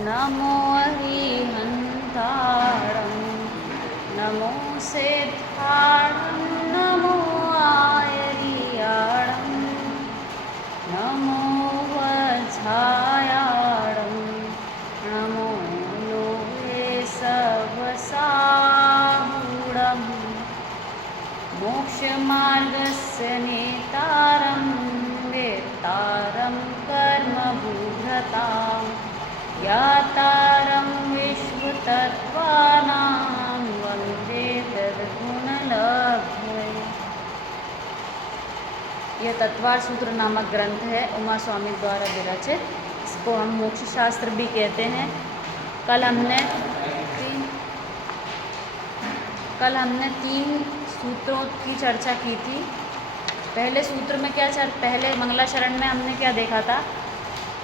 नमो अरिहन्तारं नमो सिद्धारं नमो आयर्याणं नमो वज्रायाणं नमो लोहे सवसाहूढं मोक्षमार्गस्य नेतारं वेत्तारं कर्मभूभृतां ज्ञातारं विश्वतत्त्वानां वन्दे तद्गुणलब्धये। यह तत्वार सूत्र नामक ग्रंथ है, उमा स्वामी द्वारा विरचित। इसको हम मोक्ष शास्त्र भी कहते हैं। कल हमने तीन सूत्रों की चर्चा की थी। पहले सूत्र में पहले मंगलाचरण में हमने क्या देखा था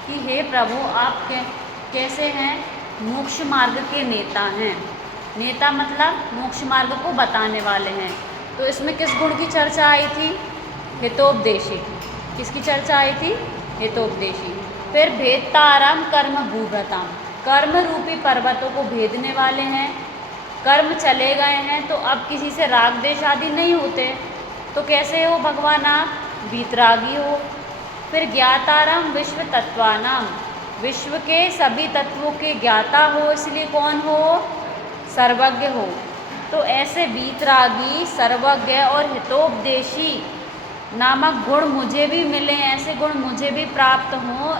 कि हे प्रभु, आप कैसे हैं? मोक्ष मार्ग के नेता हैं। नेता मतलब मोक्ष मार्ग को बताने वाले हैं। तो इसमें किस गुण की चर्चा आई थी? हितोपदेशी। किसकी चर्चा आई थी? हितोपदेशी। फिर भेदतारम कर्म भूभृताम, कर्म रूपी पर्वतों को भेदने वाले हैं। कर्म चले गए हैं तो अब किसी से राग द्वेष आदि नहीं होते, तो कैसे हो भगवान आप? वीतरागी हो। फिर ज्ञातारम विश्व तत्वानाम, विश्व के सभी तत्वों के ज्ञाता हो, इसलिए कौन हो? सर्वज्ञ हो। तो ऐसे वीतरागी, सर्वज्ञ और हितोपदेशी नामक गुण मुझे भी मिले, ऐसे गुण मुझे भी प्राप्त हों।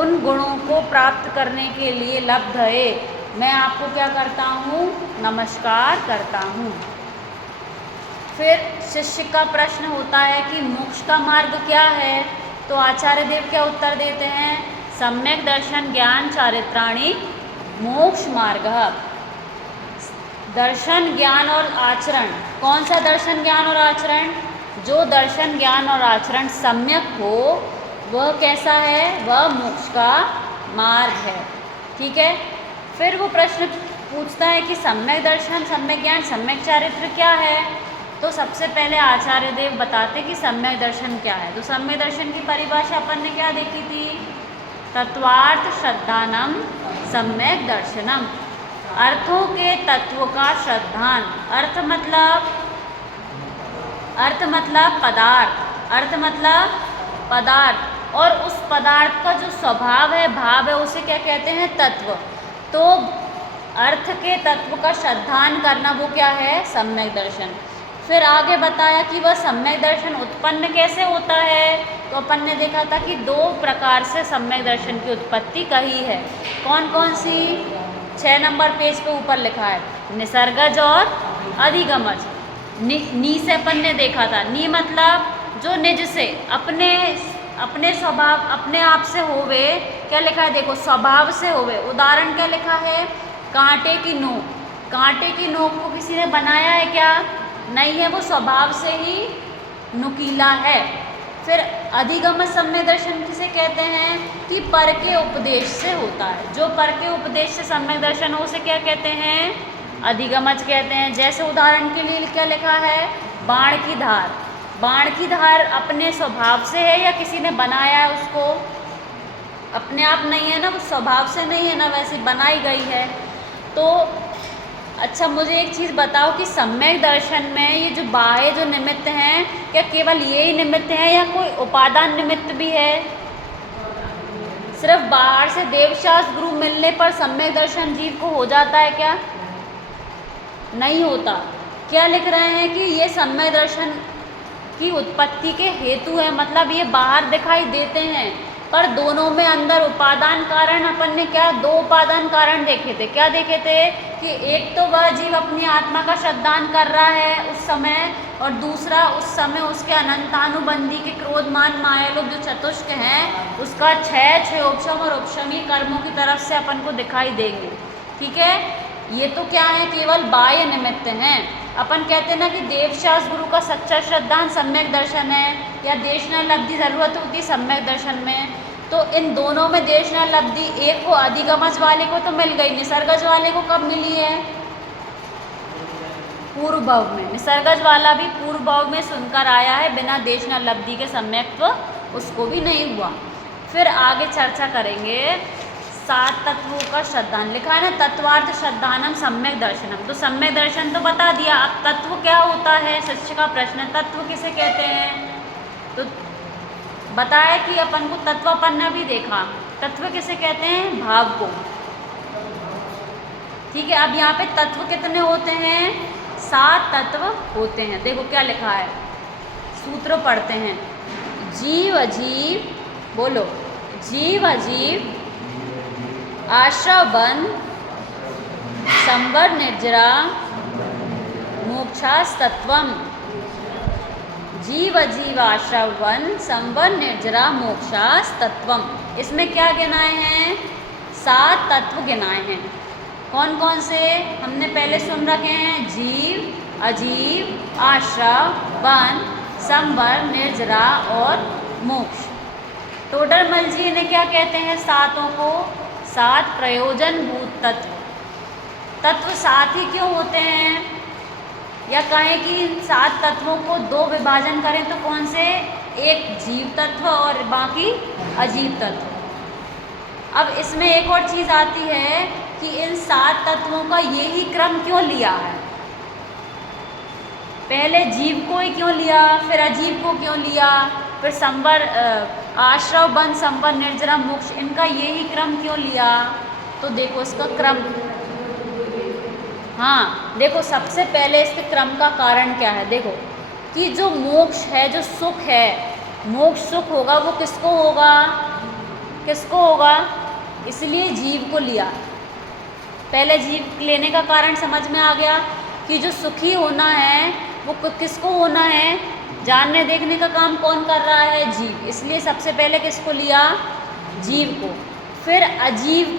उन गुणों को प्राप्त करने के लिए लब्ध है मैं आपको क्या करता हूँ? नमस्कार करता हूँ। फिर शिष्य का प्रश्न होता है कि मोक्ष का मार्ग क्या है? तो आचार्य देव क्या उत्तर देते हैं? सम्यक दर्शन ज्ञान चारित्राणि मोक्ष मार्ग। दर्शन, ज्ञान और आचरण। कौन सा दर्शन, ज्ञान और आचरण? जो दर्शन, ज्ञान और आचरण सम्यक हो वह कैसा है? वह मोक्ष का मार्ग है। ठीक है। फिर वो प्रश्न पूछता है कि सम्यक दर्शन, सम्यक ज्ञान, सम्यक चारित्र क्या है? तो सबसे पहले आचार्य देव बताते कि सम्यक दर्शन क्या है। तो सम्यक दर्शन की परिभाषा अपन ने क्या देखी थी? तत्वार्थ श्रद्धानम सम्यक दर्शनम, अर्थों के तत्व का श्रद्धान। अर्थ मतलब पदार्थ, अर्थ मतलब पदार्थ, और उस पदार्थ का जो स्वभाव है, भाव है, उसे क्या कहते हैं? तत्व। तो अर्थ के तत्व का श्रद्धान करना वो क्या है? सम्यक दर्शन। फिर आगे बताया कि वह सम्यक दर्शन उत्पन्न कैसे होता है। तो अपन ने देखा था कि दो प्रकार से सम्यक दर्शन की उत्पत्ति कही है। कौन कौन सी? 6 नंबर पेज पे ऊपर लिखा है, निसर्गज और अधिगमज। नी से अपन ने देखा था। नी मतलब जो निज से, अपने स्वभाव, अपने आप से होवे। क्या लिखा है? देखो, स्वभाव से होवे। उदाहरण क्या लिखा है? कांटे की नोक। कांटे की नोक को किसी ने बनाया है क्या? नहीं है, वो स्वभाव से ही नुकीला है। फिर अधिगम सम्यक दर्शन किसे कहते हैं? कि पर के उपदेश से होता है। जो पर के उपदेश से सम्यक दर्शन हो उसे क्या कहते हैं? अधिगमज कहते हैं। जैसे उदाहरण के लिए क्या लिखा है? बाण की धार। बाण की धार अपने स्वभाव से है या किसी ने बनाया है उसको? अपने आप नहीं है ना, वो स्वभाव से नहीं है ना, वैसे बनाई गई है। तो अच्छा, मुझे एक चीज़ बताओ कि सम्यक दर्शन में ये जो बाह्य जो निमित्त हैं, क्या केवल ये ही निमित्त हैं या कोई उपादान निमित्त भी है? सिर्फ बाहर से देवशास्त्र गुरु मिलने पर सम्यक दर्शन जीव को हो जाता है क्या? नहीं होता। क्या लिख रहे हैं कि ये सम्यक दर्शन की उत्पत्ति के हेतु है, मतलब ये बाहर दिखाई देते हैं, पर दोनों में अंदर उपादान कारण अपन ने क्या? 2 उपादान कारण देखे थे। क्या देखे थे? कि एक तो वह जीव अपनी आत्मा का श्रद्धान कर रहा है उस समय, और दूसरा उस समय उसके अनंतानुबंधी के क्रोध मान माया लोग जो चतुष्क हैं उसका क्षय उपशम और उपशमी कर्मों की तरफ से अपन को दिखाई देंगे। ठीक है। ये तो क्या है? केवल बाह्य निमित्त हैं। अपन कहते हैं ना कि देवशास्त्र गुरु का सच्चा श्रद्धान सम्यक दर्शन है, या देशना लब्धि जरूरत होती है सम्यक दर्शन में। तो इन दोनों में देशना लब्धि एक को अधिगमज वाले को तो मिल गई, निसर्गज वाले को कब मिली है? पूर्व भाव में। निसर्गज वाला भी पूर्व भाव में सुनकर आया है, बिना देशना लब्धि के सम्यक्त्व उसको भी नहीं हुआ। फिर आगे चर्चा करेंगे सात तत्वों का श्रद्धान लिखा है ना, तत्वार्थ श्रद्धानम सम्यक दर्शनम। तो सम्यक दर्शन तो बता दिया, अब तत्व क्या होता है, शिष्य का प्रश्न, तत्व किसे कहते हैं? तो बताया कि अपन को तत्वपन्न भी देखा, तत्व किसे कहते हैं? भाव को। ठीक है, अब यहाँ पे तत्व कितने होते हैं? 7 तत्व होते हैं। देखो क्या लिखा है, सूत्र पढ़ते हैं। जीव अजीव, बोलो, जीव अजीव, आश्रव बन, संवर निर्जरा, मोक्षास्तत्वम। जीव अजीव आश्रव वन संवर निर्जरा मोक्षास्तत्वम। इसमें क्या गिनाए हैं? 7 तत्व गिनाए हैं। कौन कौन से? हमने पहले सुन रखे हैं, जीव, अजीव, आश्रव, वन, संवर, निर्जरा और मोक्ष। टोडरमल जी ने क्या कहते हैं 7 को? 7 प्रयोजनभूत तत्व। तत्व 7 ही क्यों होते हैं? या कहें कि इन 7 तत्वों को 2 विभाजन करें तो कौन से? एक जीव तत्व और बाकी अजीव तत्व। अब इसमें एक और चीज़ आती है कि इन 7 तत्वों का यही क्रम क्यों लिया है? पहले जीव को ही क्यों लिया, फिर अजीव को क्यों लिया, फिर संवर, आश्रव बन, संवर, निर्जरा, मोक्ष, इनका यही क्रम क्यों लिया? तो देखो इसका क्रम, हाँ देखो, सबसे पहले इसके क्रम का कारण क्या है? देखो कि जो मोक्ष है, जो सुख है, मोक्ष सुख होगा वो किसको होगा? किसको होगा? इसलिए जीव को लिया। पहले जीव लेने का कारण समझ में आ गया कि जो सुखी होना है वो किसको होना है? जानने देखने का काम कौन कर रहा है? जीव। इसलिए सबसे पहले किसको लिया? जीव को। फिर अजीव,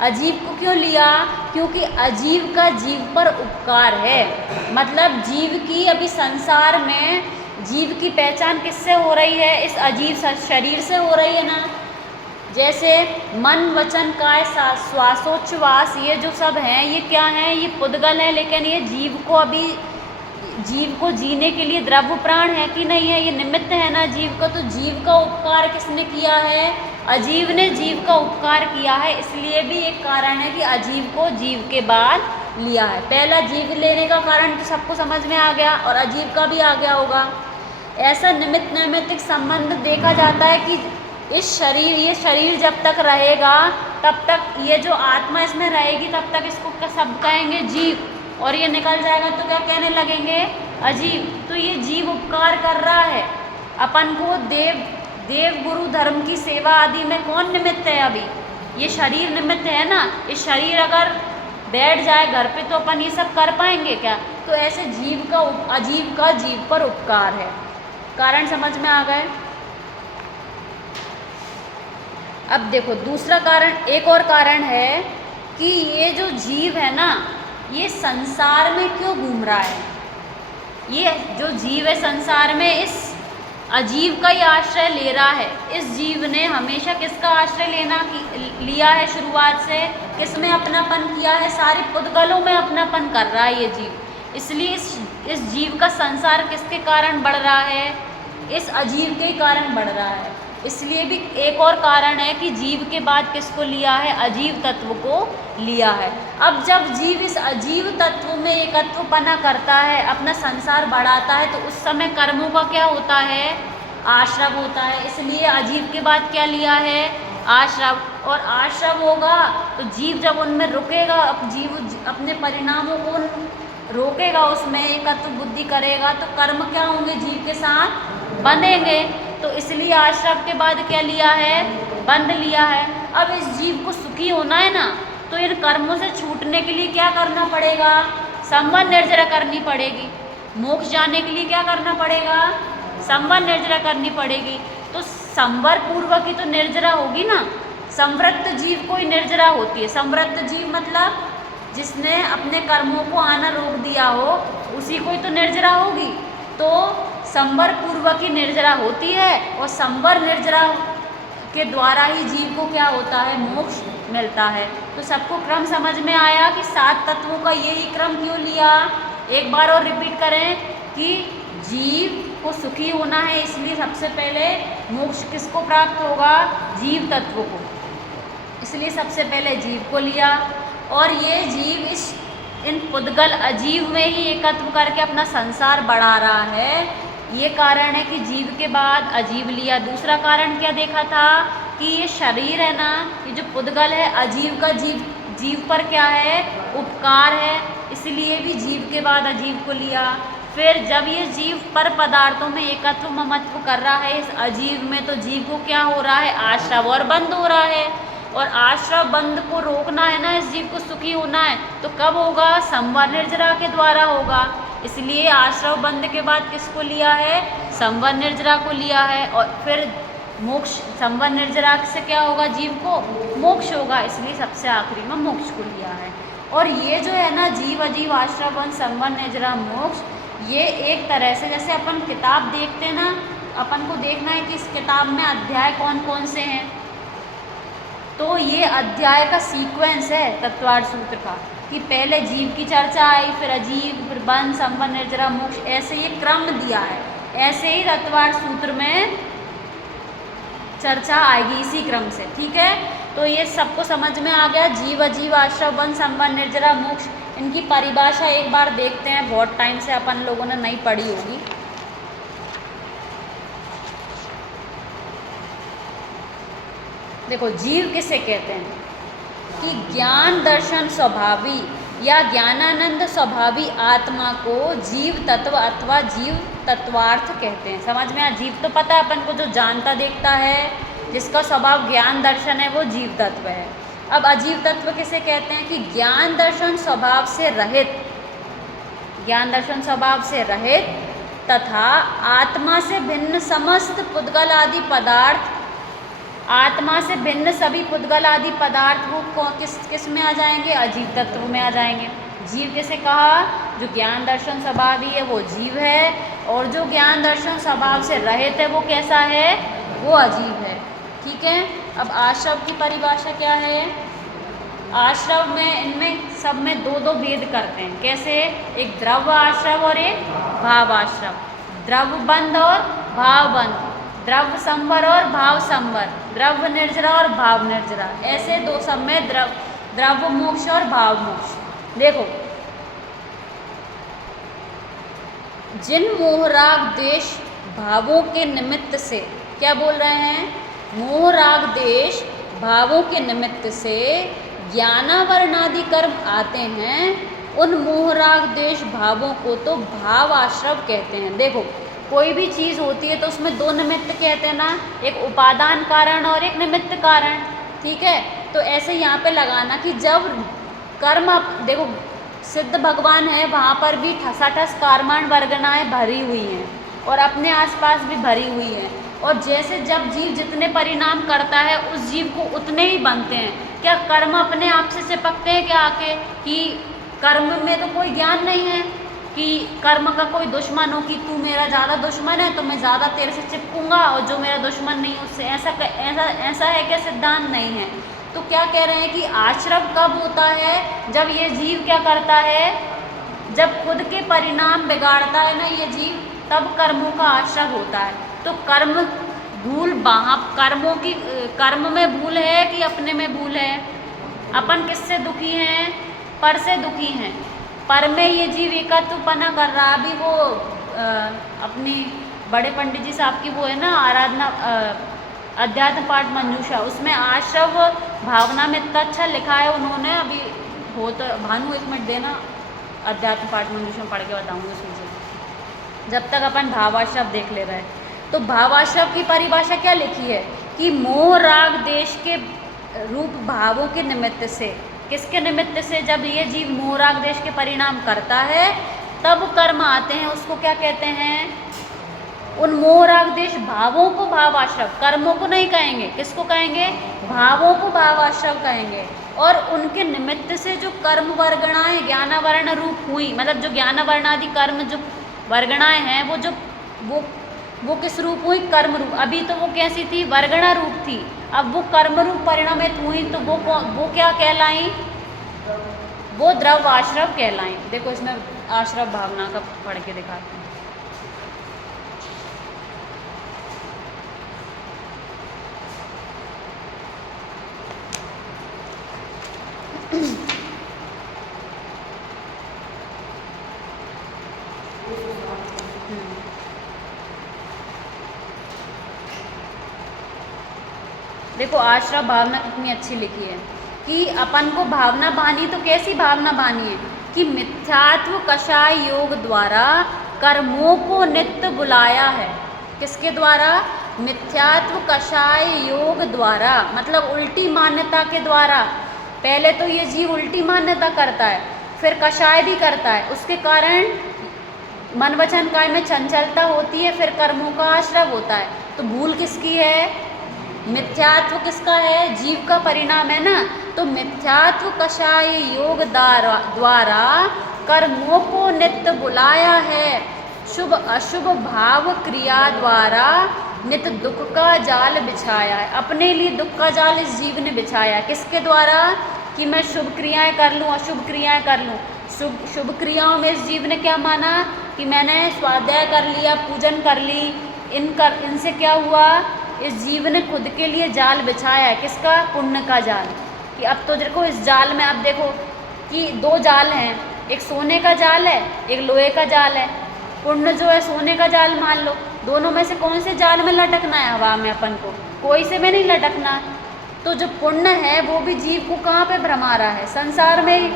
अजीव को क्यों लिया? क्योंकि अजीव का जीव पर उपकार है। मतलब जीव की अभी संसार में जीव की पहचान किससे हो रही है? इस अजीव शरीर से हो रही है ना। जैसे मन, वचन, काय, श्वासोच्छ्वास, ये जो सब हैं ये क्या हैं? ये पुद्गल है, लेकिन ये जीव को अभी, जीव को जीने के लिए द्रव्य प्राण है कि नहीं है? ये निमित्त है ना जीव का। तो जीव का उपकार किसने किया है? अजीव ने जीव का उपकार किया है। इसलिए भी एक कारण है कि अजीव को जीव के बाद लिया है। पहला जीव लेने का कारण तो सबको समझ में आ गया और अजीव का भी आ गया होगा। ऐसा निमित्त नैमित्तिक संबंध देखा जाता है कि इस शरीर, ये शरीर जब तक रहेगा तब तक, ये जो आत्मा इसमें रहेगी तब तक इसको सब कहेंगे जीव, और ये निकल जाएगा तो क्या कहने लगेंगे? अजीव। तो ये जीव उपकार कर रहा है अपन को। देव गुरु धर्म की सेवा आदि में कौन निमित्त है? अभी ये शरीर निमित्त है ना। ये शरीर अगर बैठ जाए घर पे तो अपन ये सब कर पाएंगे क्या? तो ऐसे जीव का, अजीव का जीव पर उपकार है। कारण समझ में आ गए? अब देखो दूसरा कारण, एक और कारण है कि ये जो जीव है ना, ये संसार में क्यों घूम रहा है? ये जो जीव है संसार में इस अजीव का ही आश्रय ले रहा है। इस जीव ने हमेशा किसका आश्रय लिया है? शुरुआत से किस में अपनापन किया है? सारे पुद्गलों में अपनापन कर रहा है ये जीव। इसलिए इस जीव का संसार किसके कारण बढ़ रहा है? इस अजीव के कारण बढ़ रहा है। इसलिए भी एक और कारण है कि जीव के बाद किसको लिया है? अजीव तत्व को लिया है। अब जब जीव इस अजीव तत्व में एकत्वपना करता है, अपना संसार बढ़ाता है, तो उस समय कर्मों का क्या होता है? आश्रव होता है। इसलिए अजीव के बाद क्या लिया है? आश्रव। और आश्रव होगा तो जीव जब उनमें रुकेगा, जीव अपने परिणामों को रोकेगा, उसमें एकत्व बुद्धि करेगा, तो कर्म क्या होंगे? जीव के साथ बंधेंगे। तो इसलिए आश्रव के बाद क्या लिया है? बंध लिया है। अब इस जीव को सुखी होना है ना, तो इन कर्मों से छूटने के लिए क्या करना पड़ेगा? संवर निर्जरा करनी पड़ेगी। मोक्ष जाने के लिए क्या करना पड़ेगा? संवर निर्जरा करनी पड़ेगी। तो संवर पूर्वक ही तो निर्जरा होगी ना। संवृत्त जीव को ही निर्जरा होती है। संवृत्त जीव मतलब जिसने अपने कर्मों को आना रोक दिया हो, उसी को ही तो निर्जरा होगी। तो संवर पूर्वक ही निर्जरा होती है, और संवर निर्जरा के द्वारा ही जीव को क्या होता है? मोक्ष मिलता है। तो सबको क्रम समझ में आया कि 7 तत्वों का यही क्रम क्यों लिया? एक बार और रिपीट करें कि जीव को सुखी होना है, इसलिए सबसे पहले मोक्ष किसको प्राप्त होगा? जीव तत्व को। इसलिए सबसे पहले जीव को लिया और ये जीव इन पुद्गल अजीव में ही एकत्व करके अपना संसार बढ़ा रहा है। ये कारण है कि जीव के बाद अजीव लिया। दूसरा कारण क्या देखा था कि ये शरीर है ना, ये जो पुद्गल है अजीव का जीव पर क्या है, उपकार है, इसलिए भी जीव के बाद अजीव को लिया। फिर जब ये जीव पर पदार्थों में एकत्व ममत्व कर रहा है इस अजीव में, तो जीव को क्या हो रहा है, आश्रव और बंध हो रहा है। और आश्रव बंध को रोकना है ना, इस जीव को सुखी होना है, तो कब होगा, संवर निर्जरा के द्वारा होगा। इसलिए आश्रव बंध के बाद किसको लिया है, संवर निर्जरा को लिया है। और फिर मोक्ष, संवर निर्जरा से क्या होगा, जीव को मोक्ष होगा, इसलिए सबसे आखिरी में मोक्ष को लिया है। और ये जो है ना जीव अजीव आश्रव बंध संवर निर्जरा मोक्ष, ये एक तरह से जैसे अपन किताब देखते हैं ना, अपन को देखना है कि इस किताब में अध्याय कौन कौन से हैं, तो ये अध्याय का सीक्वेंस है तत्वार्थ सूत्र का, कि पहले जीव की चर्चा आई, फिर अजीव, फिर बंध, संवर निर्जरा मोक्ष, ऐसे ये क्रम दिया है। ऐसे ही तत्वार्थ सूत्र में चर्चा आएगी इसी क्रम से, ठीक है। तो ये सबको समझ में आ गया, जीव अजीव आश्रव बंध संवर निर्जरा मोक्ष, इनकी परिभाषा एक बार देखते हैं, बहुत टाइम से अपन लोगों ने नहीं पढ़ी होगी। देखो जीव किसे कहते हैं कि ज्ञान दर्शन स्वभावी या ज्ञानानंद स्वभावी आत्मा को जीव तत्व अथवा जीव तत्वार्थ कहते हैं। समझ में आया, जीव तो पता है अपन को, जो जानता देखता है, जिसका स्वभाव ज्ञान दर्शन है, वो जीव तत्व है। अब अजीव तत्व किसे कहते हैं कि ज्ञान दर्शन स्वभाव से रहित, ज्ञान दर्शन स्वभाव से रहित तथा आत्मा से भिन्न समस्त पुद्गल आदि पदार्थ, आत्मा से भिन्न सभी पुद्गल आदि पदार्थ वो किस में आ जाएंगे, अजीव तत्व में आ जाएंगे। जीव किसे कहा, जो ज्ञान दर्शन स्वभावी है वो जीव है, और जो ज्ञान दर्शन स्वभाव से रहित है वो कैसा है, वो अजीव है, ठीक है। अब आश्रव की परिभाषा क्या है, आश्रव में इनमें सब में दो दो भेद करते हैं। कैसे, एक द्रव्य आश्रव और एक भाव आश्रव, द्रव्य बंध और भाव बंध, द्रव्य संवर और भाव संवर, द्रव्य निर्जरा और भाव निर्जरा, ऐसे दो सब में द्रव्य मोक्ष और भाव मोक्ष। देखो, जिन मोह राग द्वेष भावों के निमित्त से, क्या बोल रहे हैं, मोह राग द्वेष भावों के निमित्त से ज्ञानावरणादि कर्म आते हैं, उन मोह राग द्वेष भावों को तो भाव आश्रव कहते हैं। देखो, कोई भी चीज़ होती है तो उसमें दो निमित्त कहते हैं ना, एक उपादान कारण और एक निमित्त कारण, ठीक है। तो ऐसे यहाँ पे लगाना कि जब कर्म, देखो सिद्ध भगवान है, वहाँ पर भी ठसाठस कर्माण वर्गणाएं भरी हुई हैं और अपने आसपास भी भरी हुई हैं। और जैसे जब जीव जितने परिणाम करता है उस जीव को उतने ही बनते हैं। क्या कर्म अपने आप से चिपकते हैं क्या आके, कि कर्म में तो कोई ज्ञान नहीं है कि कर्म का कोई दुश्मन हो, कि तू मेरा ज़्यादा दुश्मन है तो मैं ज़्यादा तेरे से चिपकूंगा, और जो मेरा दुश्मन नहीं उससे, ऐसा है क्या, सिद्धांत नहीं है। तो क्या कह रहे हैं कि आश्रव कब होता है, जब ये जीव क्या करता है, जब खुद के परिणाम बिगाड़ता है ना ये जीव, तब कर्मों का आश्रव होता है। तो कर्म भूल, वहाँ कर्म में भूल है कि अपने में भूल है, अपन किससे दुखी हैं, पर से दुखी हैं, पर में ये जीव एकत्वपना कर रहा। अभी वो अपनी बड़े पंडित जी साहब की वो है ना आराधना, अध्यात्म पाठ मंजूषा, उसमें आश्रव भावना में इतना अच्छा लिखा है उन्होंने। अभी हो तो भानु 1 मिनट देना, अध्यात्म पाठ मंजूषा पढ़ के बताऊँगी उसमें से, जब तक अपन भावाश्रव देख ले रहे। तो भावाश्रव की परिभाषा क्या लिखी है कि मोह राग देश के रूप भावों के निमित्त से, किसके निमित्त से, जब ये जीव मोह राग देश के परिणाम करता है तब कर्म आते हैं, उसको क्या कहते हैं, उन मोह राग देश भावों को भावाश्रव, कर्मों को नहीं कहेंगे, किसको कहेंगे, भावों को भावाश्रव कहेंगे। और उनके निमित्त से जो कर्म वर्गणाएं ज्ञानावर्ण रूप हुई, मतलब जो ज्ञानावरणादि कर्म जो वर्गणाएं हैं वो किस रूप हुई, कर्म रूप। अभी तो वो कैसी थी, वर्गणा रूप थी, अब वो कर्म रूप परिणमित हुई, तो वो क्या कहलाई, वो द्रव्य आश्रव कहलाई। देखो इसमें आश्रव भावना का पढ़ के दिखाते हैं। देखो आश्रव भावना कितनी अच्छी लिखी है कि अपन को भावना बानी, तो कैसी भावना बानी है कि मिथ्यात्व कषाय योग द्वारा कर्मों को नित्य बुलाया है। किसके द्वारा? मिथ्यात्व कषाय योग द्वारा, मतलब उल्टी मान्यता के द्वारा। पहले तो ये जीव उल्टी मान्यता करता है, फिर कषाय भी करता है, उसके कारण मन वचन काय में चंचलता होती है, फिर कर्मों का आश्रव होता है। तो भूल किसकी है? मिथ्यात्व किसका है? जीव का परिणाम है ना। तो मिथ्यात्व कषाय योग द्वारा कर्मों को नित्य बुलाया है, शुभ अशुभ भाव क्रिया द्वारा नित्य दुख का जाल बिछाया है। अपने लिए दुख का जाल इस जीव ने बिछाया है। किसके द्वारा? कि मैं शुभ क्रियाएं कर लूँ, अशुभ क्रियाएं कर लूँ। शुभ क्रियाओं में इस जीव ने क्या माना कि मैंने स्वाध्याय कर लिया, पूजन कर ली, इनसे क्या हुआ? इस जीव ने खुद के लिए जाल बिछाया है। किसका? पुण्य का जाल। कि अब तो देखो इस जाल में, अब देखो कि दो जाल हैं, एक सोने का जाल है, एक लोहे का जाल है। पुण्य जो है सोने का जाल मान लो, दोनों में से कौन से जाल में लटकना है? हवा में अपन को, कोई से में नहीं लटकना। तो जो पुण्य है वो भी जीव को कहाँ पे भरमा रहा है? संसार में ही।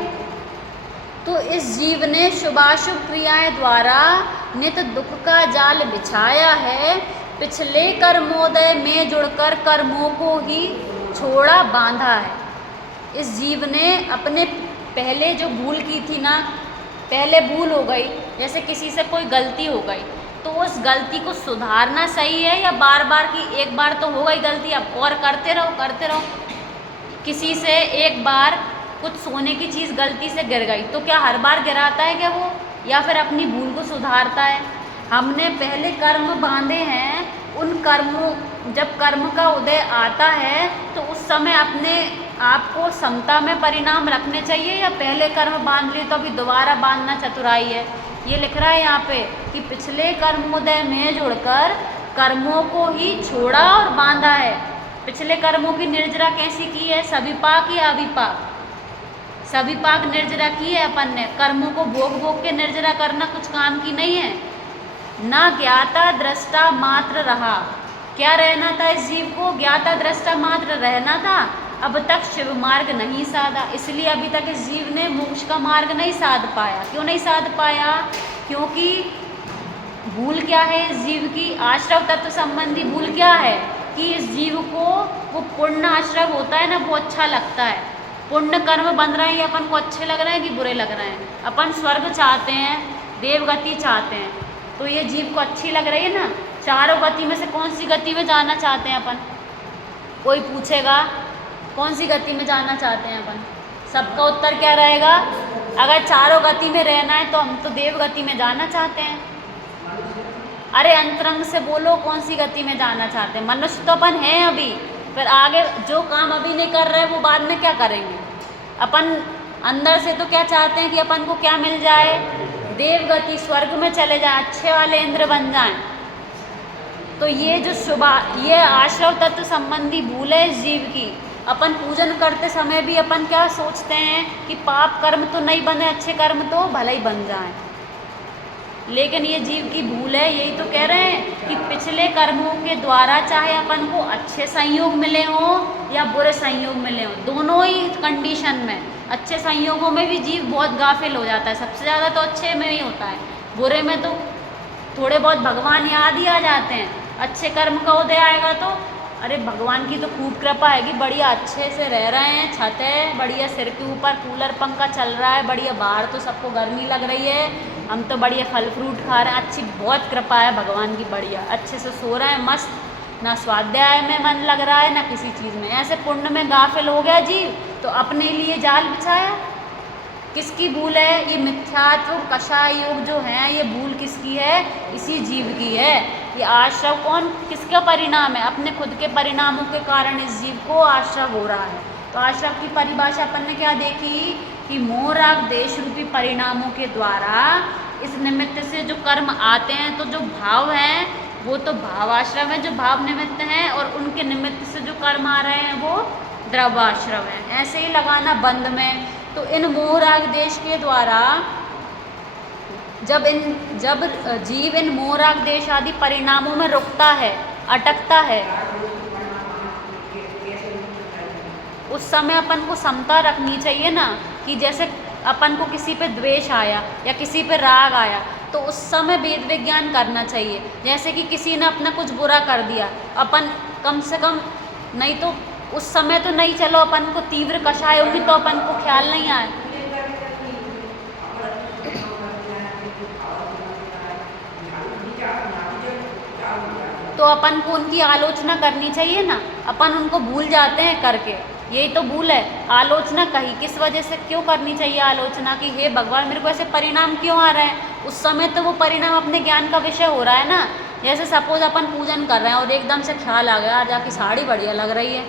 तो इस जीव ने शुभाशुभ क्रियाएं द्वारा नित्य दुख का जाल बिछाया है, पिछले कर्मोदय में जुड़कर कर्मों को ही छोड़ा बांधा है। इस जीव ने अपने पहले जो भूल की थी ना, पहले भूल हो गई, जैसे किसी से कोई गलती हो गई, तो उस गलती को सुधारना सही है या बार बार की? एक बार तो हो गई गलती, अब और करते रहो। किसी से एक बार कुछ सोने की चीज़ गलती से गिर गई, तो क्या हर बार गिराता है क्या वो? या फिर अपनी भूल को सुधारता है? हमने पहले कर्म बांधे हैं, उन कर्मों, जब कर्म का उदय आता है तो उस समय अपने आप को समता में परिणाम रखने चाहिए, या पहले कर्म बांध लिए तो अभी दोबारा बांधना चतुराई है? ये लिख रहा है यहाँ पे कि पिछले कर्मोदय में जुड़कर कर्मों को ही छोड़ा और बांधा है। पिछले कर्मों की निर्जरा कैसी की है? सविपाक या अविपाक? सविपाक निर्जरा की है अपन ने। कर्मों को भोग भोग के निर्जरा करना कुछ काम की नहीं है। ना ज्ञाता दृष्टा मात्र रहा। क्या रहना था इस जीव को? ज्ञाता दृष्टा मात्र रहना था। अब तक शिव मार्ग नहीं साधा, इसलिए अभी तक इस जीव ने मोक्ष का मार्ग नहीं साध पाया। क्यों नहीं साध पाया? क्योंकि भूल क्या है इस जीव की? आश्रव तत्व संबंधी भूल क्या है कि इस जीव को वो पुण्य आश्रव होता है ना, वो अच्छा लगता है। पुण्य कर्म बन रहे हैं, ये अपन को अच्छे लग रहे हैं कि बुरे लग रहे हैं? अपन स्वर्ग चाहते हैं, देवगति चाहते हैं, तो ये जीव को अच्छी लग रही है ना। चारों गति में से कौन सी गति में जाना चाहते हैं अपन? कोई पूछेगा कौन सी गति में जाना चाहते हैं अपन, सबका उत्तर क्या रहेगा? अगर चारों गति में रहना है तो हम तो देव गति में जाना चाहते हैं। अरे अंतरंग से बोलो, कौन सी गति में जाना चाहते हैं? मनुष्य तो अपन हैं अभी, फिर आगे जो काम अभी नहीं कर रहे वो बाद में क्या करेंगे? अपन अंदर से तो क्या चाहते हैं कि अपन को क्या मिल जाए? देव गति, स्वर्ग में चले जाएं, अच्छे वाले इंद्र बन जाएं। तो ये जो ये आश्रव तत्व संबंधी भूल है इस जीव की। अपन पूजन करते समय भी अपन क्या सोचते हैं कि पाप कर्म तो नहीं बने, अच्छे कर्म तो भले ही बन जाएं। लेकिन ये जीव की भूल है। यही तो कह रहे हैं कि पिछले कर्मों के द्वारा चाहे अपन को अच्छे संयोग मिले हों या बुरे संयोग मिले हों, दोनों ही कंडीशन में, अच्छे संयोगों में भी जीव बहुत गाफिल हो जाता है। सबसे ज़्यादा तो अच्छे में ही होता है, बुरे में तो थोड़े बहुत भगवान याद ही आ जाते हैं। अच्छे कर्म का उदय आएगा तो अरे भगवान की तो खूब कृपा है कि बढ़िया अच्छे से रह रहे हैं, छत है बढ़िया, सिर के ऊपर कूलर पंखा चल रहा है बढ़िया, बाहर तो सबको गर्मी लग रही है, हम तो बढ़िया फल फ्रूट खा रहे हैं, अच्छी बहुत कृपा है भगवान की, बढ़िया अच्छे से सो रहे हैं मस्त, ना स्वाध्याय में मन लग रहा है ना किसी चीज़ में। ऐसे पुण्य में गाफिल हो गया जीव तो अपने लिए जाल बिछाया। किसकी भूल है? ये मिथ्यात्व कषाय योग जो है ये भूल किसकी है? इसी जीव की है। ये आश्रव कौन किसका परिणाम है? अपने खुद के परिणामों के कारण इस जीव को आश्रव हो रहा है। तो आश्रव की परिभाषा अपन ने क्या देखी कि मोह राग देश रूपी परिणामों के द्वारा इस निमित्त से जो कर्म आते हैं, तो जो भाव हैं वो तो भावाश्रम है, जो भाव निमित्त हैं, और उनके निमित्त से जो कर्म आ रहे हैं वो द्रवाश्रव है। ऐसे ही लगाना बंद में। तो इन मोहराग देश के द्वारा जब जीव इन मोहराग देश आदि परिणामों में रुकता है, अटकता है, उस समय अपन को समता रखनी चाहिए ना, कि जैसे अपन को किसी पे द्वेष आया या किसी पे राग आया तो उस समय वेद विज्ञान करना चाहिए। जैसे कि किसी ने अपना कुछ बुरा कर दिया, अपन कम से कम, नहीं तो उस समय तो नहीं, चलो अपन को तीव्र कषाय होगी तो अपन को ख्याल नहीं आए, तो अपन को उनकी आलोचना करनी चाहिए ना। अपन उनको भूल जाते हैं करके, यही तो भूल है। आलोचना कही किस वजह से, क्यों करनी चाहिए आलोचना, कि हे भगवान मेरे को ऐसे परिणाम क्यों आ रहे हैं। उस समय तो वो परिणाम अपने ज्ञान का विषय हो रहा है ना। जैसे सपोज अपन पूजन कर रहे हैं और एकदम से ख्याल आ गया आज आपकी साड़ी बढ़िया लग रही है,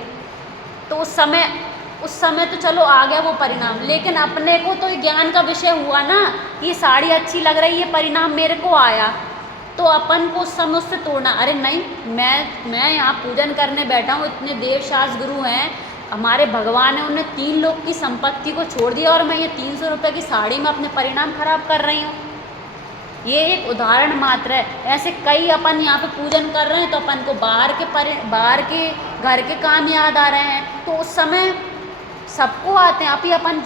तो उस समय तो चलो आ गया वो परिणाम, लेकिन अपने को तो ज्ञान का विषय हुआ ना कि ये साड़ी अच्छी लग रही है, परिणाम मेरे को आया, तो अपन को उस समय उससे तोड़ना। अरे नहीं, मैं यहाँ पूजन करने बैठा हूँ, इतने देव शास्त्र गुरु हैं हमारे भगवान है, उन्हें 3 लोग की संपत्ति को छोड़ दिया और मैं ये 300 रुपये की साड़ी में अपने परिणाम खराब कर रही हूँ। ये एक उदाहरण मात्र है। ऐसे कई अपन यहाँ पे पूजन कर रहे हैं तो अपन को बाहर के घर के काम याद आ रहे हैं, तो उस समय सबको आते हैं। अभी अपन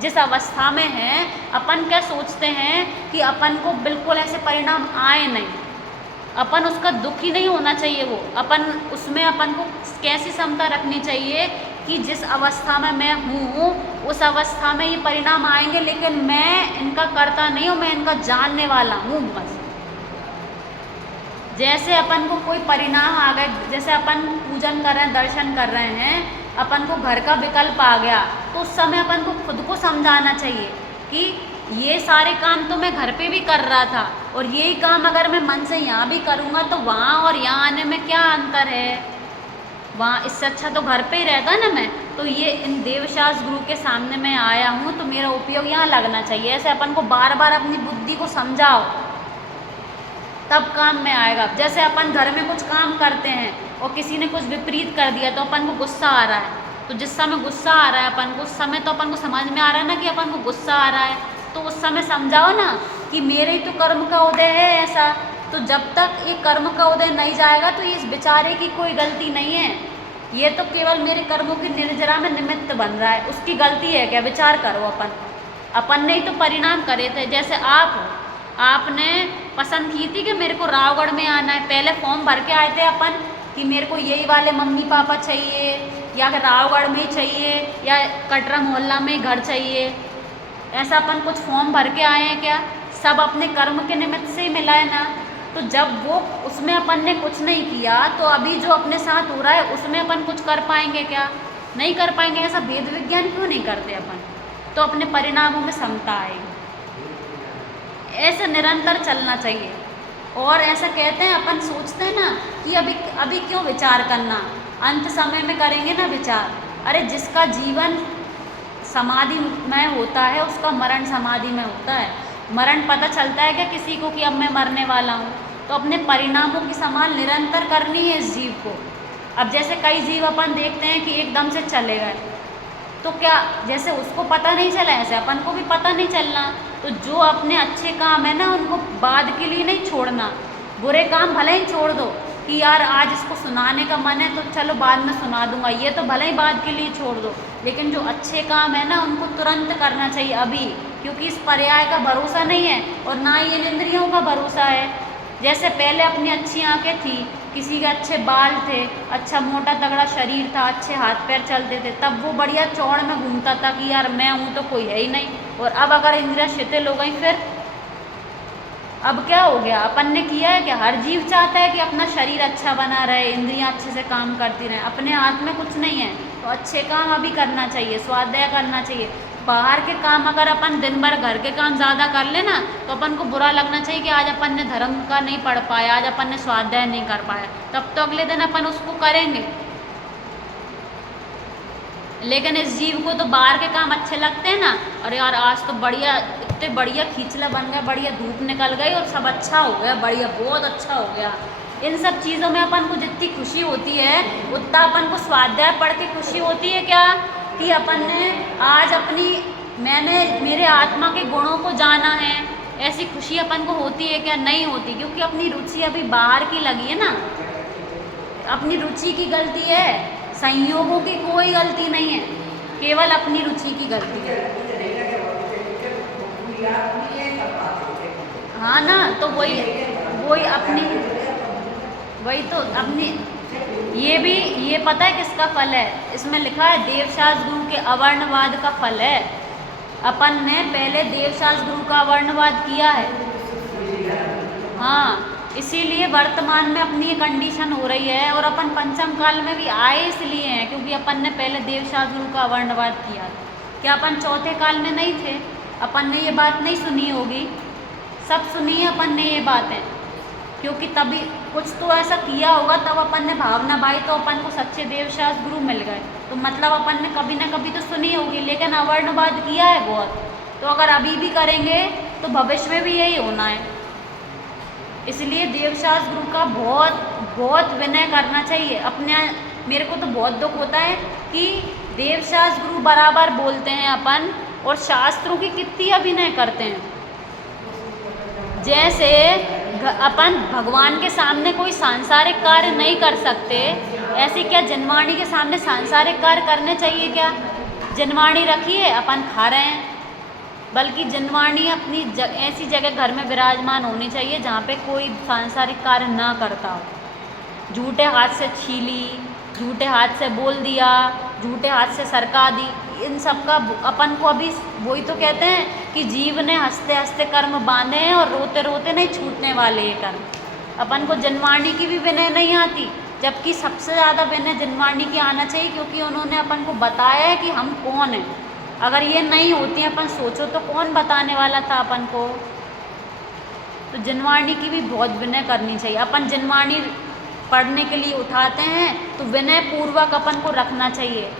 जिस अवस्था में हैं, अपन क्या सोचते हैं कि अपन को बिल्कुल ऐसे परिणाम आए नहीं, अपन उसका दुखी नहीं होना चाहिए। वो उसमें अपन को कैसी क्षमता रखनी चाहिए कि जिस अवस्था में मैं हूँ उस अवस्था में ये परिणाम आएंगे, लेकिन मैं इनका करता नहीं हूँ, मैं इनका जानने वाला हूँ बस। जैसे अपन को कोई परिणाम आ गए, जैसे अपन पूजन कर रहे हैं, दर्शन कर रहे हैं, अपन को घर का विकल्प आ गया, तो उस समय अपन को खुद को समझाना चाहिए कि ये सारे काम तो मैं घर पे भी कर रहा था और यही काम अगर मैं मन से यहाँ भी करूँगा तो वहाँ और यहाँ आने में क्या अंतर है। वहाँ इससे अच्छा तो घर पे ही रहता ना मैं। तो ये इन देवशास्त्र गुरु के सामने मैं आया हूँ तो मेरा उपयोग यहाँ लगना चाहिए। ऐसे अपन को बार बार अपनी बुद्धि को समझाओ तब काम में आएगा। जैसे अपन घर में कुछ काम करते हैं और किसी ने कुछ विपरीत कर दिया तो अपन को गुस्सा आ रहा है, तो जिस समय गुस्सा आ रहा है अपन को, उस समय तो अपन को समझ में आ रहा है ना कि अपन को गुस्सा आ रहा है, तो उस समय समझाओ ना कि मेरे ही तो कर्म का उदय है ऐसा। तो जब तक ये कर्म का उदय नहीं जाएगा तो इस बेचारे की कोई गलती नहीं है, ये तो केवल मेरे कर्मों की निर्जरा में निमित्त बन रहा है। उसकी गलती है क्या? विचार करो। अपन ने ही तो परिणाम करे थे। जैसे आपने पसंद की थी कि मेरे को रावगढ़ में आना है, पहले फॉर्म भर के आए थे अपन कि मेरे को यही वाले मम्मी पापा चाहिए या रावगढ़ में ही चाहिए या कटरा मोहल्ला में ही घर चाहिए, ऐसा अपन कुछ फॉर्म भर के आए हैं क्या? सब अपने कर्म के निमित्त से ही मिला है ना। तो जब वो उसमें अपन ने कुछ नहीं किया तो अभी जो अपने साथ हो रहा है उसमें अपन कुछ कर पाएंगे क्या? नहीं कर पाएंगे। ऐसा वेद विज्ञान क्यों नहीं करते अपन? तो अपने परिणामों में समता आएगी। ऐसे निरंतर चलना चाहिए। और ऐसा कहते हैं, अपन सोचते हैं ना कि अभी क्यों विचार करना, अंत समय में करेंगे ना विचार। अरे जिसका जीवन समाधि में होता है उसका मरण समाधि में होता है। मरण पता चलता है क्या किसी को कि अब मैं मरने वाला हूँ? तो अपने परिणामों की संभाल निरंतर करनी है इस जीव को। अब जैसे कई जीव अपन देखते हैं कि एकदम से चले गए, तो क्या जैसे उसको पता नहीं चला ऐसे अपन को भी पता नहीं चलना। तो जो अपने अच्छे काम है ना उनको बाद के लिए नहीं छोड़ना। बुरे काम भले ही छोड़ दो कि यार आज इसको सुनाने का मन है तो चलो बाद में सुना दूंगा, ये तो भले ही बाद के लिए छोड़ दो। लेकिन जो अच्छे काम है ना उनको तुरंत करना चाहिए अभी, क्योंकि इस पर्याय का भरोसा नहीं है और ना ही इन इंद्रियों का भरोसा है। जैसे पहले अपनी अच्छी आंखें थी, किसी के अच्छे बाल थे, अच्छा मोटा तगड़ा शरीर था, अच्छे हाथ पैर चलते थे, तब वो बढ़िया चौड़ में घूमता था कि यार मैं हूँ तो कोई है ही नहीं। और अब अगर इंद्रियाँ शिथिल हो गई फिर अब क्या हो गया? अपन ने किया है क्या? हर जीव चाहता है कि अपना शरीर अच्छा बना रहे, इंद्रियां अच्छे से काम करती रहें। अपने हाथ में कुछ नहीं है तो अच्छे काम अभी करना चाहिए, स्वाध्याय करना चाहिए। बाहर के काम अगर अपन दिन भर घर के काम ज़्यादा कर लेना तो अपन को बुरा लगना चाहिए कि आज अपन ने धर्म का नहीं पढ़ पाया, आज अपन ने स्वाध्याय नहीं कर पाया। तब तो अगले दिन अपन उसको करेंगे। लेकिन इस जीव को तो बाहर के काम अच्छे लगते हैं ना। अरे यार आज तो बढ़िया, इतने बढ़िया खींचला बन गया, बढ़िया धूप निकल गई और सब अच्छा हो गया, बढ़िया बहुत अच्छा हो गया। इन सब चीज़ों में अपन को जितनी खुशी होती है उतना अपन को स्वाध्याय पढ़ के खुशी होती है क्या, कि अपन ने आज मैंने मेरे आत्मा के गुणों को जाना है, ऐसी खुशी अपन को होती है क्या? नहीं होती, क्योंकि अपनी रुचि अभी बाहर की लगी है ना, अपनी रुचि की गलती है, संयोगों की कोई गलती नहीं है, केवल अपनी रुचि की गलती है। हाँ ना, तो वही तो अपनी ये पता है किसका फल है? इसमें लिखा है देवशास्त्र गुरु के अवर्णवाद का फल है। अपन ने पहले देवशास्त्र गुरु का अवर्णवाद किया है। हाँ, इसीलिए वर्तमान में अपनी ये कंडीशन हो रही है, और अपन पंचम काल में भी आए इसलिए हैं क्योंकि अपन ने पहले देवशास्त्र गुरु का अवर्णवाद किया। क्या अपन चौथे काल में नहीं थे? अपन ने ये बात नहीं सुनी होगी, सब सुनी है अपन ने ये बातें, क्योंकि तभी कुछ तो ऐसा किया होगा तब अपन ने भावना भाई, तो अपन को सच्चे देवशास्त्र गुरु मिल गए, तो मतलब अपन ने कभी ना कभी तो सुनी होगी, लेकिन अवर्णवाद किया है बहुत। तो अगर अभी भी करेंगे तो भविष्य में भी यही होना है। इसलिए देवशास्त्र गुरु का बहुत विनय करना चाहिए अपने। मेरे को तो बहुत दुख होता है कि देवशास्त्र गुरु बराबर बोलते हैं अपन, और शास्त्रों की कितनी अभिनय करते हैं। जैसे अपन भगवान के सामने कोई सांसारिक कार्य नहीं कर सकते, ऐसे क्या जनवाणी के सामने सांसारिक कार्य करने चाहिए क्या? जनवाणी रखी है, अपन खा रहे हैं, बल्कि जनवाणी अपनी ऐसी जगह घर में विराजमान होनी चाहिए जहाँ पे कोई सांसारिक कार्य ना करता हो। झूठे हाथ से छीली, झूठे हाथ से बोल दिया, झूठे हाथ से सरका दी, इन सब का अपन को अभी वही तो कहते हैं कि जीव ने हंसते हंसते कर्म बांधे हैं और रोते रोते नहीं छूटने वाले ये कर्म। अपन को जनवाणी की भी विनय नहीं आती, जबकि सबसे ज़्यादा विनय जनवाणी की आना चाहिए, क्योंकि उन्होंने अपन को बताया है कि हम कौन हैं। अगर ये नहीं होती अपन सोचो तो कौन बताने वाला था अपन को। तो जनवाणी की भी बहुत विनय करनी चाहिए। अपन जनवाणी पढ़ने के लिए उठाते हैं तो विनय पूर्वक अपन को रखना चाहिए,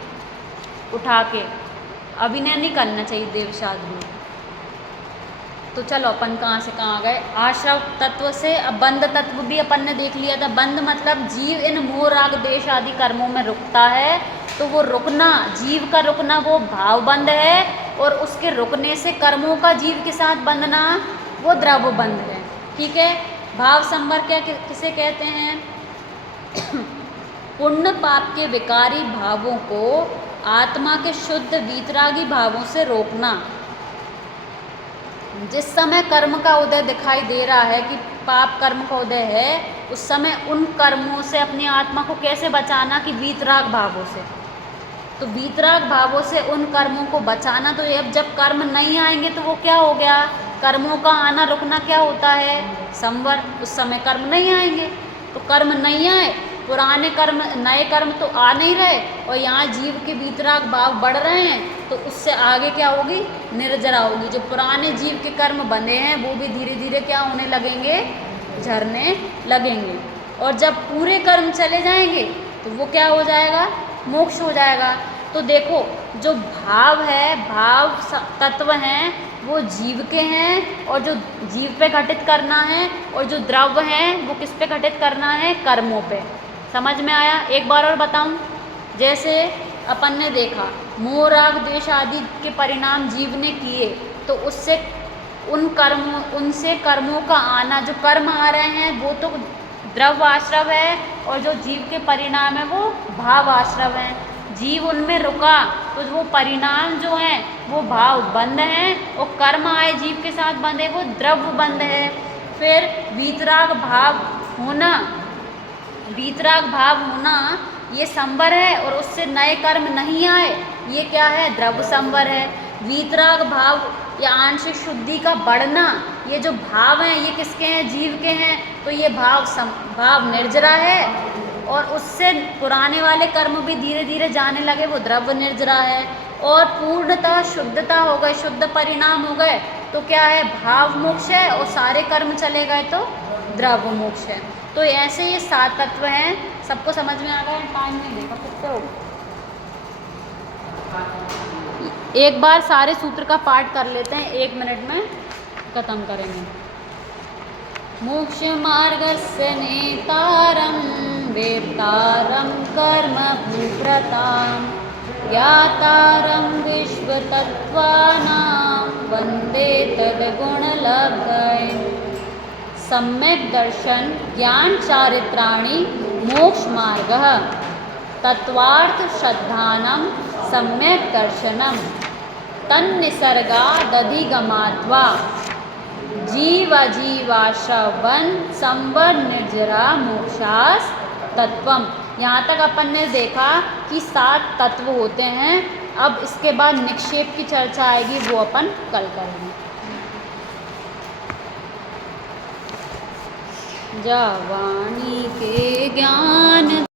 उठा के अभिनय नहीं करना चाहिए देवशास्त्र गुरु। तो चलो अपन कहाँ से कहाँ गए? आश्रव तत्व से अब बंध तत्व भी अपन ने देख लिया था। बंध मतलब जीव इन मोह राग द्वेष आदि कर्मों में रुकता है, तो वो रुकना, जीव का रुकना वो भाव बंध है, और उसके रुकने से कर्मों का जीव के साथ बंधना वो द्रव्य बंध है। ठीक है, भाव संवर क्या किसे कहते हैं? पुण्य पाप के विकारी भावों को आत्मा के शुद्ध वीतरागी भावों से रोकना। जिस समय कर्म का उदय दिखाई दे रहा है कि पाप कर्म का उदय है, उस समय उन कर्मों से अपनी आत्मा को कैसे बचाना? कि वीतराग भावों से। तो वीतराग भावों से उन कर्मों को बचाना। तो अब जब कर्म नहीं आएंगे तो वो क्या हो गया? कर्मों का आना रुकना क्या होता है? संवर। उस समय कर्म नहीं आएंगे, तो कर्म नहीं आए, पुराने कर्म, नए कर्म तो आ नहीं रहे, और यहाँ जीव के वीतराग भाव बढ़ रहे हैं, तो उससे आगे क्या होगी? निर्जरा होगी। जो पुराने जीव के कर्म बंधे हैं वो भी धीरे धीरे क्या होने लगेंगे? झरने लगेंगे। और जब पूरे कर्म चले जाएंगे तो वो क्या हो जाएगा? मोक्ष हो जाएगा। तो देखो, जो भाव है, भाव तत्व हैं, वो जीव के हैं, और जो जीव पे घटित करना है, और जो द्रव्य हैं वो किस पे घटित करना है? कर्मों पे। समझ में आया? एक बार और बताऊं। जैसे अपन ने देखा मोह राग द्वेष आदि के परिणाम जीव ने किए, तो उससे उनसे कर्मों का आना, जो कर्म आ रहे हैं वो तो द्रव्य आश्रव है, और जो जीव के परिणाम है वो भाव आश्रव है। जीव उनमें रुका तो वो परिणाम जो हैं वो भाव बंध हैं, और कर्म आए जीव के साथ बंधे वो द्रव्य बंध है। फिर वीतराग भाव होना, वीतराग भाव होना ये संवर है, और उससे नए कर्म नहीं आए, ये क्या है? द्रव्य संवर है। वीतराग भाव या आंशिक शुद्धि का बढ़ना, ये जो भाव हैं ये किसके हैं? जीव के हैं। तो ये भाव निर्जरा है, और उससे पुराने वाले कर्म भी धीरे धीरे जाने लगे, वो द्रव्य निर्जरा है। और पूर्णतः शुद्धता हो गई, शुद्ध परिणाम हो गए, तो क्या है? भाव मोक्ष है, और सारे कर्म चले गए तो द्रव्य मोक्ष है। तो ऐसे ये 7 तत्व हैं। सबको समझ में आ गया? टाइम नहीं देखा कितने हो। एक बार सारे सूत्र का पाठ कर लेते हैं, 1 मिनट में खत्म करेंगे। मोक्षमार्गस्य नेतारं वेत्तारं कर्मभूप्रतां ज्ञातारं विश्वतत्त्वानां वन्दे तद्गुणलब्धये। सम्यक् दर्शन ज्ञान चारित्राणि मोक्ष मार्गः तत्वार्थ श्रद्धानं सम्यक् दर्शनम् तन्निसर्गादधिगमात्वा जीवाजीवाश्रवन् संवर निर्जरा मोक्षास तत्वम। यहाँ तक अपन ने देखा कि 7 तत्व होते हैं। अब इसके बाद निक्षेप की चर्चा आएगी, वो अपन कल करेंगे। जा वाणी के ज्ञान